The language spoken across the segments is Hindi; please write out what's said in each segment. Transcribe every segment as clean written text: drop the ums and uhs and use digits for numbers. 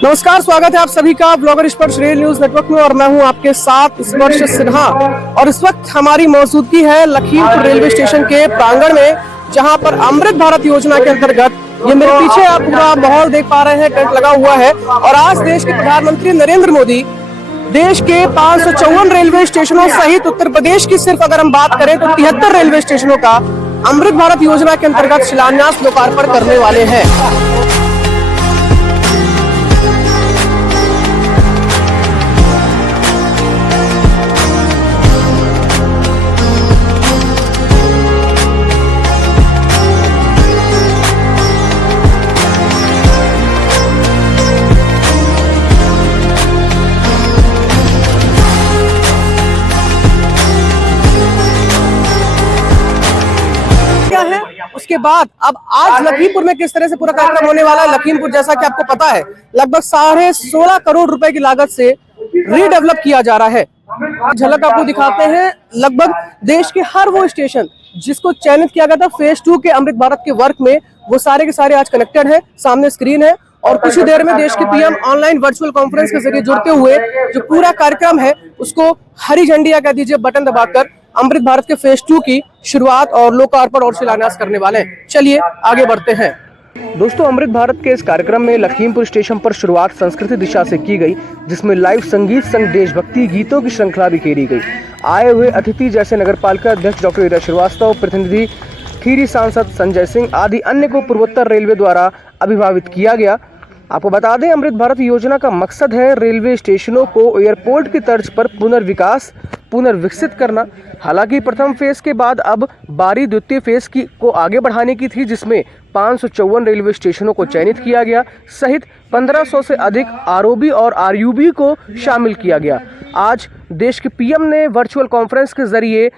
नमस्कार, स्वागत है आप सभी का ब्लॉगर स्पर्श रेल न्यूज नेटवर्क में और मैं हूं आपके साथ स्पर्श सिन्हा। और इस वक्त हमारी मौजूदगी है लखीमपुर रेलवे स्टेशन के प्रांगण में, जहां पर अमृत भारत योजना के अंतर्गत ये मेरे पीछे आप पूरा माहौल देख पा रहे हैं, टेंट लगा हुआ है। और आज देश के प्रधानमंत्री नरेंद्र मोदी देश के 554 रेलवे स्टेशनों सहित उत्तर प्रदेश की सिर्फ अगर हम बात करें तो 73 रेलवे स्टेशनों का अमृत भारत योजना के अंतर्गत शिलान्यास लोकार्पण करने वाले हैं। उसके बाद अब आज लखीमपुर में किस तरह से पूरा कार्यक्रम होने वाला है। लखीमपुर जैसा कि आपको पता है लगभग 16.5 करोड़ रुपए की लागत से रीडेवलप किया जा रहा है। झलक आपको दिखाते हैं, लगभग देश के हर वो स्टेशन जिसको चयनित किया गया था फेज 2 के अमृत भारत के वर्क में, वो सारे के सारे आज कनेक्टेड है। सामने स्क्रीन है और कुछ ही देर में देश के पीएम ऑनलाइन वर्चुअल कॉन्फ्रेंस के जरिए जुड़ते हुए जो पूरा कार्यक्रम है उसको हरी झंडी या कह दीजिए बटन दबाकर अमृत भारत के फेज 2 की शुरुआत और लोकार्पण और शिलान्यास करने वाले हैं। चलिए आगे बढ़ते हैं। दोस्तों, अमृत भारत के इस कार्यक्रम में लखीमपुर स्टेशन पर शुरुआत संस्कृति दिशा से की गई, जिसमें लाइव संगीत संग देशभक्ति गीतों की श्रृंखला भी खेली गई। आए हुए अतिथि जैसे नगरपालिका अध्यक्ष डॉक्टर ईरा श्रीवास्तव, प्रतिनिधि खीरी सांसद संजय सिंह आदि अन्य को पूर्वोत्तर रेलवे द्वारा अभिभावित किया गया। आपको बता दें, अमृत भारत योजना का मकसद है रेलवे स्टेशनों को एयरपोर्ट की तर्ज पर पुनर्विकसित करना। हालांकि प्रथम फेज के बाद अब बारी द्वितीय फेज को आगे बढ़ाने की थी, जिसमें 554 रेलवे स्टेशनों को चयनित किया गया सहित 1500 से अधिक आरओबी और आरयूबी को शामिल किया गया। आज देश के पीएम ने वर्चुअल कॉन्फ्रेंस के जरिए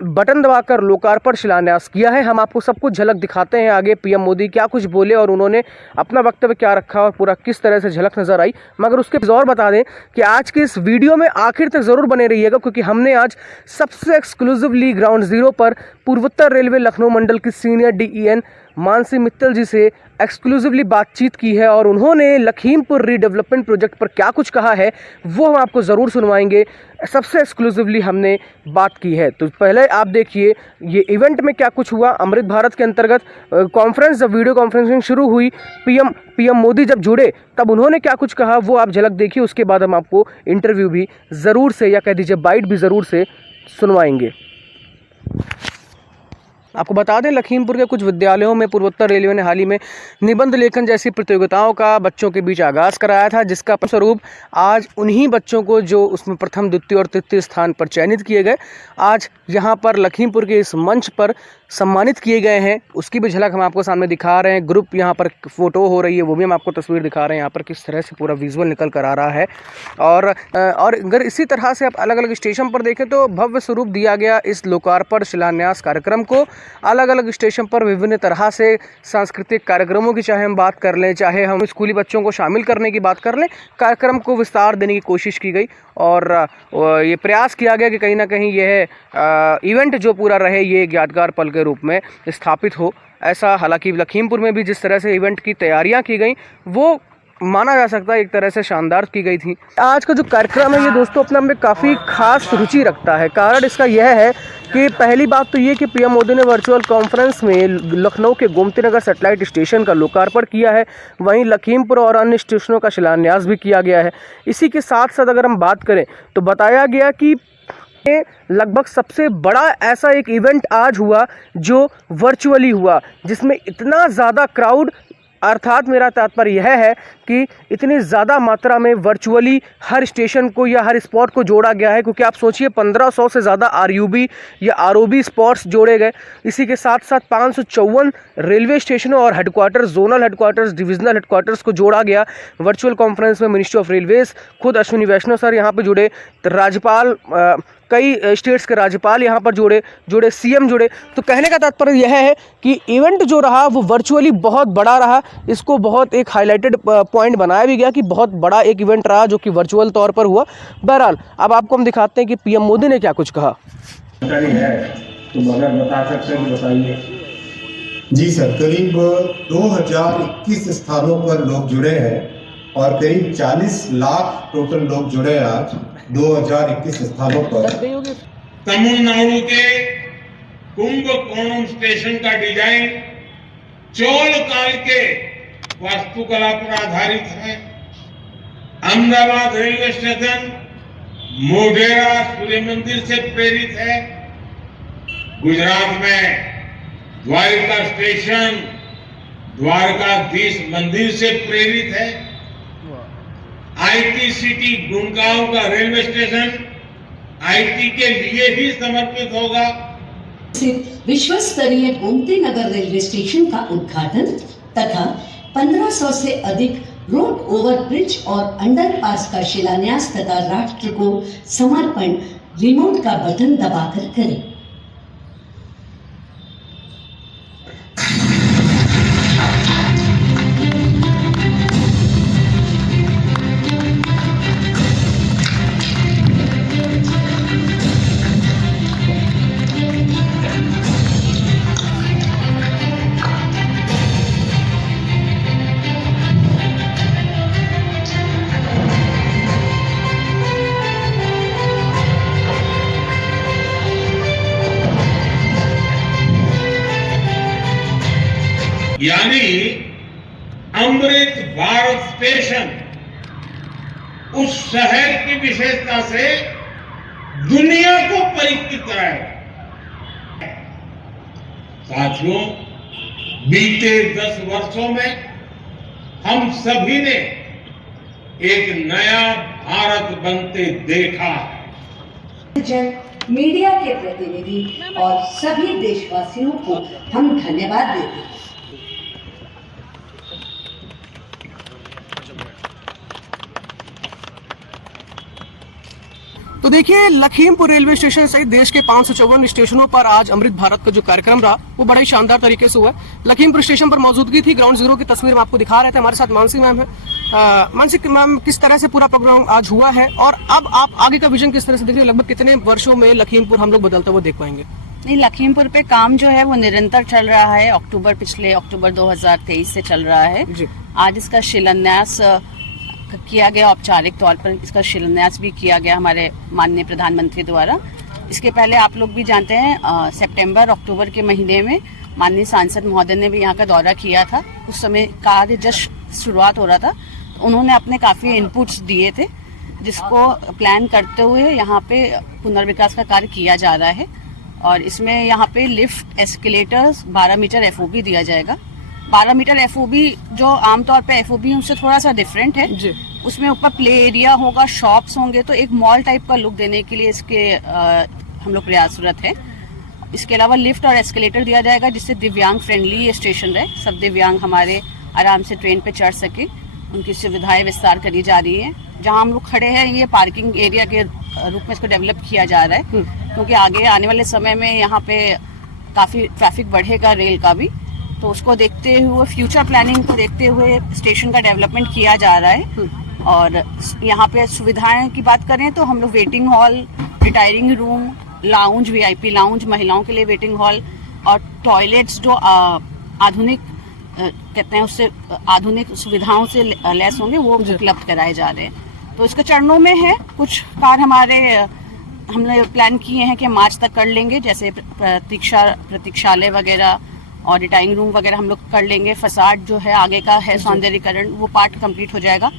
बटन दबाकर लोकार्पण शिलान्यास किया है। हम आपको सब कुछ झलक दिखाते हैं, आगे पीएम मोदी क्या कुछ बोले और उन्होंने अपना वक्तव्य क्या रखा और पूरा किस तरह से झलक नजर आई। मगर उसके और बता दें कि आज के इस वीडियो में आखिर तक जरूर बने रहिएगा, क्योंकि हमने आज सबसे एक्सक्लूसिवली ग्राउंड जीरो पर पूर्वोत्तर रेलवे लखनऊ मंडल की सीनियर डीईएन मानसी मित्तल जी से एक्सक्लूसिवली बातचीत की है और उन्होंने लखीमपुर रीडेवलपमेंट प्रोजेक्ट पर क्या कुछ कहा है वो हम आपको ज़रूर सुनवाएंगे। सबसे एक्सक्लूसिवली हमने बात की है। तो पहले आप देखिए ये इवेंट में क्या कुछ हुआ। अमृत भारत के अंतर्गत कॉन्फ्रेंस, जब वीडियो कॉन्फ्रेंसिंग शुरू हुई, पीएम मोदी जब जुड़े तब उन्होंने क्या कुछ कहा वो आप झलक देखिए। उसके बाद हम आपको इंटरव्यू भी ज़रूर से या कह दीजिए बाइट भी ज़रूर से सुनवाएंगे। आपको बता दें, लखीमपुर के कुछ विद्यालयों में पूर्वोत्तर रेलवे ने हाल ही में निबंध लेखन जैसी प्रतियोगिताओं का बच्चों के बीच आगाज़ कराया था, जिसका स्वरूप आज उन्हीं बच्चों को जो उसमें प्रथम, द्वितीय और तृतीय स्थान पर चयनित किए गए, आज यहाँ पर लखीमपुर के इस मंच पर सम्मानित किए गए हैं। उसकी भी झलक हम आपको सामने दिखा रहे हैं। ग्रुप यहाँ पर फ़ोटो हो रही है, वो भी हम आपको तस्वीर दिखा रहे हैं यहाँ पर किस तरह से पूरा विजुअल निकल कर आ रहा है। और अगर इसी तरह से आप अलग अलग स्टेशन पर देखें तो भव्य स्वरूप दिया गया इस लोकार्पण शिलान्यास कार्यक्रम को। अलग अलग स्टेशन पर विभिन्न तरह से सांस्कृतिक कार्यक्रमों की चाहे हम बात कर लें, चाहे हम स्कूली बच्चों को शामिल करने की बात कर लें, कार्यक्रम को विस्तार देने की कोशिश की गई और ये प्रयास किया गया कि कहीं ना कहीं यह इवेंट जो पूरा रहे ये एक यादगार पल के रूप में स्थापित हो। ऐसा हालांकि लखीमपुर में भी जिस तरह से इवेंट की तैयारियां की गई वो माना जा सकता है एक तरह से शानदार की गई थी। आज का जो कार्यक्रम है ये दोस्तों अपने में काफ़ी खास रुचि रखता है। कारण इसका यह है कि पहली बात तो ये कि पीएम मोदी ने वर्चुअल कॉन्फ्रेंस में लखनऊ के गोमती नगर सैटेलाइट स्टेशन का लोकार्पण किया है, वहीं लखीमपुर और अन्य स्टेशनों का शिलान्यास भी किया गया है। इसी के साथ साथ अगर हम बात करें तो बताया गया कि लगभग सबसे बड़ा ऐसा एक इवेंट आज हुआ जो वर्चुअली हुआ, जिसमें इतना ज़्यादा क्राउड, अर्थात मेरा तात्पर्य यह है कि इतनी ज़्यादा मात्रा में वर्चुअली हर स्टेशन को या हर स्पॉट को जोड़ा गया है, क्योंकि आप सोचिए 1500 से ज़्यादा आरयूबी या आरओबी स्पॉट्स जोड़े गए। इसी के साथ साथ 554 रेलवे स्टेशनों और headquarters, zonal headquarters, divisional headquarters को जोड़ा गया। वर्चुअल कॉन्फ्रेंस में मिनिस्ट्री ऑफ रेलवेज़ खुद अश्विनी वैष्णव सर यहाँ पर जुड़े, राज्यपाल, कई स्टेट्स के राज्यपाल यहाँ पर जुड़े, सीएम जुड़े। तो कहने का तात्पर्य यह है कि इवेंट जो रहा वो वर्चुअली बहुत बड़ा रहा। इसको बहुत एक हाईलाइटेड पॉइंट बनाया भी गया कि बहुत बड़ा एक इवेंट रहा जो कि वर्चुअल तौर पर हुआ। बहरहाल अब आपको हम दिखाते हैं कि पीएम मोदी ने क्या कुछ कहा। तो अगर बता सकते हैं बताइए। जी सर, करीब 2021 स्थानों पर लोग जुड़े हैं और करीब 40 लाख टोटल लोग जुड़े आज 2021 स्थानों पर। तमिलनाडु के कुंभकोणम स्टेशन का डिजाइन चोल काल के वास्तुकला पर आधारित है। अहमदाबाद रेलवे स्टेशन मोढेरा सूर्य मंदिर से प्रेरित है। गुजरात में द्वारका स्टेशन द्वारकाधीश मंदिर से प्रेरित है। आईटी सिटी गुड़गांव का रेलवे स्टेशन आईटी के लिए ही समर्पित होगा। विश्व स्तरीय गोमती नगर रेलवे स्टेशन का उद्घाटन तथा 1500 से अधिक रोड ओवरब्रिज और अंडरपास का शिलान्यास तथा राष्ट्र को समर्पण रिमोट का बटन दबाकर करें। यानी अमृत भारत स्टेशन उस शहर की विशेषता से दुनिया को परिचित कराएगा। साथियों, बीते 10 वर्षों में हम सभी ने एक नया भारत बनते देखा है। मीडिया के प्रतिनिधि और सभी देशवासियों को हम धन्यवाद देते हैं। तो देखिए, लखीमपुर रेलवे स्टेशन सहित देश के 554 स्टेशनों पर आज अमृत भारत का जो कार्यक्रम रहा वो बड़ा ही शानदार तरीके से हुआ। लखीमपुर स्टेशन पर मौजूदगी थी, ग्राउंड जीरो की तस्वीर हम आपको दिखा रहे थे। हमारे साथ मानसी मैम है। मानसी मैम, किस तरह से पूरा प्रोग्राम आज हुआ है और अब आप आगे का विजन किस तरह से देख रहे हैं? लगभग कितने वर्षों में लखीमपुर हम लोग बदलता हुआ देख पाएंगे? नहीं, लखीमपुर पे काम जो है वो निरंतर चल रहा है। पिछले अक्टूबर 2023 से चल रहा है जी। आज इसका शिलान्यास किया गया, औपचारिक तौर पर इसका शिलान्यास भी किया गया हमारे माननीय प्रधानमंत्री द्वारा। इसके पहले आप लोग भी जानते हैं सितंबर अक्टूबर के महीने में माननीय सांसद महोदय ने भी यहाँ का दौरा किया था। उस समय कार्य जस्ट शुरुआत हो रहा था, उन्होंने अपने काफ़ी इनपुट्स दिए थे जिसको प्लान करते हुए यहाँ पे पुनर्विकास का कार्य किया जा रहा है। और इसमें यहाँ पे लिफ्ट, एस्केलेटर्स, 12 मीटर FOB दिया जाएगा। 12 मीटर FOB जो आमतौर पे FOB उससे थोड़ा सा डिफरेंट है जी। उसमें ऊपर प्ले एरिया होगा, शॉप्स होंगे, तो एक मॉल टाइप का लुक देने के लिए इसके हम लोग प्रयासरत है। इसके अलावा लिफ्ट और एस्केलेटर दिया जाएगा जिससे दिव्यांग फ्रेंडली ये स्टेशन रहे, सब दिव्यांग हमारे आराम से ट्रेन पे चढ़ सके, उनकी सुविधाएं विस्तार करी जा रही है। जहाँ हम लोग खड़े हैं ये पार्किंग एरिया के रूप में इसको डेवलप किया जा रहा है क्योंकि आगे आने वाले समय में यहाँ पे काफ़ी ट्रैफिक बढ़ेगा रेल का भी, तो उसको देखते हुए फ्यूचर प्लानिंग को देखते हुए स्टेशन का डेवलपमेंट किया जा रहा है। और यहाँ पे सुविधाएं की बात करें तो हम लोग waiting hall, retiring room, lounge, VIP lounge, महिलाओं के लिए वेटिंग हॉल और टॉयलेट्स जो आधुनिक कहते हैं उससे आधुनिक सुविधाओं से लैस होंगे वो उपलब्ध कराए जा रहे हैं। तो इसके चरणों में है, कुछ कार्य हमारे हमने प्लान किए हैं कि मार्च तक कर लेंगे, जैसे प्रतीक्षालय वगैरह और रिटायरिंग रूम वगैरह हम लोग कर लेंगे। फसाड जो है आगे का है सौंदर्यीकरण, वो पार्ट कंप्लीट हो जाएगा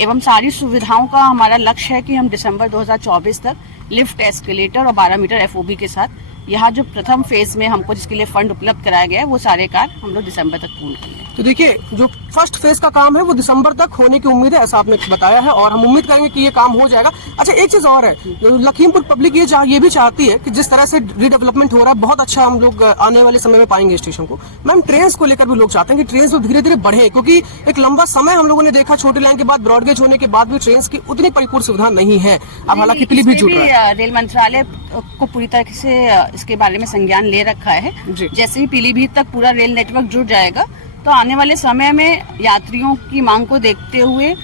एवं सारी सुविधाओं का हमारा लक्ष्य है कि हम दिसंबर 2024 तक लिफ्ट, एस्केलेटर और 12 मीटर FOB के साथ यहाँ जो प्रथम फेज में हमको जिसके लिए फंड उपलब्ध कराया गया है वो सारे कार्य हम लोग दिसंबर तक पूर्ण करेंगे। तो देखिए, जो फर्स्ट फेज का काम है वो दिसंबर तक होने की उम्मीद है, ऐसा आपने बताया है और हम उम्मीद करेंगे कि ये काम हो जाएगा। अच्छा, एक चीज और है, लखीमपुर पब्लिक ये भी चाहती है कि जिस तरह से रीडेवलपमेंट हो रहा है बहुत अच्छा हम लोग आने वाले समय में पाएंगे स्टेशन को। मैम, ट्रेन को लेकर भी लोग चाहते हैं कि ट्रेन तो धीरे धीरे बढ़े, क्योंकि एक लंबा समय हम लोगों ने देखा छोटे लाइन के बाद ब्रॉडगेज होने के बाद भी ट्रेन की उतनी परिपूर्ण सुविधा नहीं है। अब हालांकि पीलीभीत जुड़ रहा है, रेल मंत्रालय को पूरी तरह से इसके बारे में संज्ञान ले रखा है। जैसे ही पीलीभीत तक पूरा रेल नेटवर्क जुड़ जाएगा तो आने वाले समय में यात्रियों की मांग को देखते हुए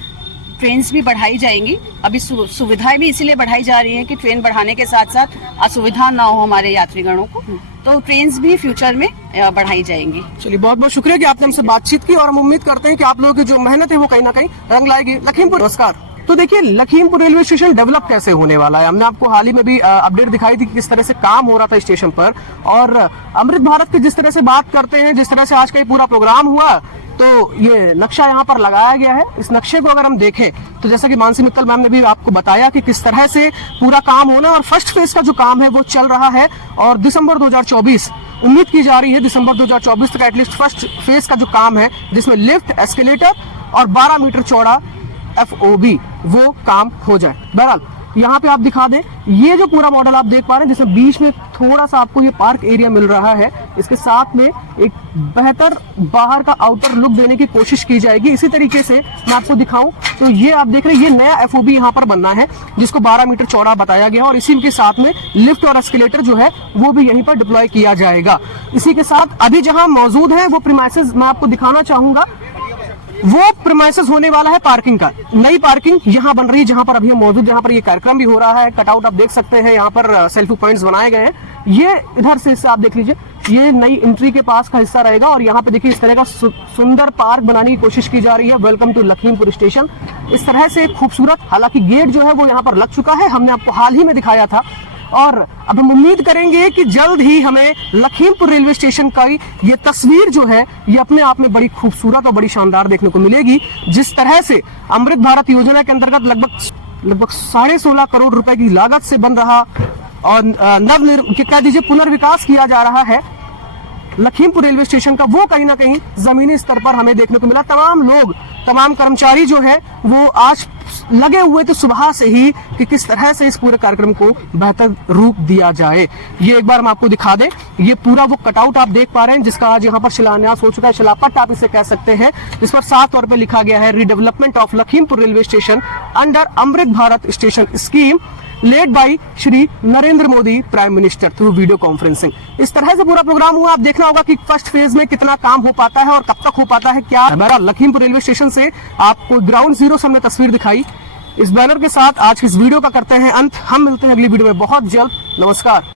ट्रेन्स भी बढ़ाई जाएंगी। अभी सुविधाएं भी इसीलिए बढ़ाई जा रही हैं कि ट्रेन बढ़ाने के साथ साथ असुविधा ना हो हमारे यात्रीगणों को। तो ट्रेन्स भी फ्यूचर में बढ़ाई जाएंगी। चलिए बहुत बहुत शुक्रिया कि आपने हमसे बातचीत की और हम उम्मीद करते हैं कि आप लोगों की जो मेहनत है वो कहीं ना कहीं रंग लाएगी। लखीमपुर, नमस्कार। तो देखिए लखीमपुर रेलवे स्टेशन डेवलप कैसे होने वाला है, हमने आपको हाल ही में भी अपडेट दिखाई थी कि किस तरह से काम हो रहा था स्टेशन पर। और अमृत भारत की जिस तरह से बात करते हैं, जिस तरह से आज का ये पूरा प्रोग्राम हुआ, तो ये नक्शा यहाँ पर लगाया गया है। इस नक्शे को अगर हम देखें तो जैसा कि मानसी मित्तल मैम ने भी आपको बताया कि किस तरह से पूरा काम होना, और फर्स्ट फेज का जो काम है वो चल रहा है और दिसंबर 2024 उम्मीद की जा रही है, दिसंबर 2024 तक एटलीस्ट फर्स्ट फेज का जो काम है जिसमें लिफ्ट, एस्केलेटर और 12 मीटर चौड़ा FOB वो काम हो जाए। बहरहाल यहाँ पे आप दिखा दें, ये जो पूरा मॉडल आप देख पा रहे हैं जिसमें बीच में थोड़ा सा आपको ये पार्क एरिया मिल रहा है, इसके साथ में एक बेहतर बाहर का आउटर लुक देने की कोशिश की जाएगी। इसी तरीके से मैं आपको दिखाऊं तो ये आप देख रहे हैं, ये नया FOB यहाँ पर बनना है जिसको 12 मीटर चौड़ा बताया गया, और इसी के साथ में लिफ्ट और एस्केलेटर जो है वो भी यहीं पर डिप्लॉय किया जाएगा। इसी के साथ अभी जहां मौजूद है वो प्रीमाइसेस मैं आपको दिखाना चाहूंगा। वो प्रीमाइसेस होने वाला है पार्किंग का, नई पार्किंग यहाँ बन रही है जहां पर अभी हम मौजूद, जहां पर ये कार्यक्रम भी हो रहा है। कटआउट आप देख सकते हैं, यहाँ पर सेल्फी पॉइंट्स बनाए गए हैं। ये इधर से हिस्सा आप देख लीजिए, ये नई एंट्री के पास का हिस्सा रहेगा और यहाँ पे देखिए इस तरह का सुंदर पार्क बनाने की कोशिश की जा रही है। वेलकम टू लखीमपुर स्टेशन, इस तरह से खूबसूरत, हालांकि गेट जो है वो यहाँ पर लग चुका है, हमने आपको हाल ही में दिखाया था। और अब हम उम्मीद करेंगे कि जल्द ही हमें लखीमपुर रेलवे स्टेशन का ये तस्वीर जो है ये अपने आप में बड़ी खूबसूरत और बड़ी शानदार देखने को मिलेगी। जिस तरह से अमृत भारत योजना के अंतर्गत लगभग 16.5 करोड़ रुपए की लागत से बन रहा और कह दीजिए पुनर्विकास किया जा रहा है लखीमपुर रेलवे स्टेशन का, वो कहीं ना कहीं जमीनी स्तर पर हमें देखने को मिला। तमाम लोग, तमाम कर्मचारी जो है वो आज लगे हुए थे सुबह से ही कि किस तरह से इस पूरे कार्यक्रम को बेहतर रूप दिया जाए। ये एक बार हम आपको दिखा दें, ये पूरा वो कटआउट आप देख पा रहे हैं जिसका आज यहाँ पर शिलान्यास हो चुका है, शिलापट आप इसे कह सकते हैं, जिस पर साफ तौर पर लिखा गया है redevelopment of Lakhimpur railway station under Amrit Bharat station scheme led by Shri Narendra Modi prime minister through video conferencing. इस तरह से पूरा प्रोग्राम हुआ। आप देखना होगा कि फर्स्ट फेज में कितना काम हो पाता है और कब तक हो पाता है। क्या हमारा लखीमपुर रेलवे स्टेशन से आपको ग्राउंड जीरो से हमने तस्वीर दिखाई। इस बैनर के साथ आज की इस वीडियो का करते हैं अंत। हम मिलते हैं अगली वीडियो में बहुत जल्द। नमस्कार।